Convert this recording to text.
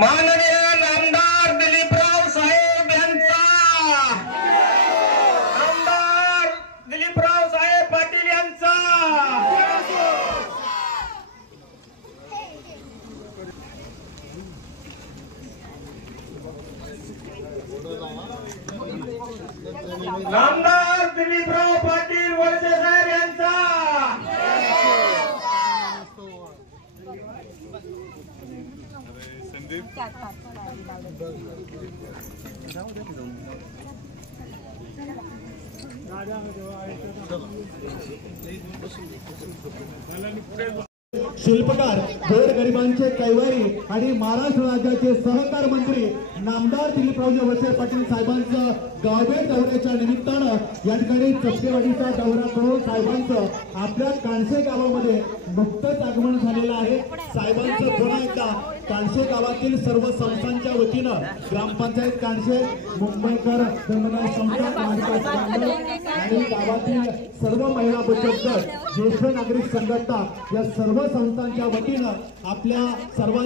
माननीय नामदार दिलीपराव साहेब यांचा, आमदार दिलीपराव साहेब पाटील यांचा, नामदार दिलीपराव पाटील वळसे साहेब यांचा, शिल्पकार, गोरगरिबांचे कैवारी आणि महाराष्ट्र राज्याचे सहकार मंत्री नामदार दिलीपराव वळसे पाटील साहेबांचं गावभेट दौऱ्याच्या निमित्तानं या ठिकाणी चपकेवाडीचा दौरा करून साहेबांचं आपल्या कानसे गावामध्ये नुकतंच आगमन झालेलं आहे। साहेबांचं पुन्हा एकदा कानसे गावातील सर्व संस्थांच्या वतीनं ग्रामपंचायत कानसे, मुंबईकर धर्मदाय संस्था आणि गावातील सर्व महिला बचत गट, ज्येष्ठ नागरिक संघटना या सर्व संस्थांच्या वतीनं आपल्या सर्व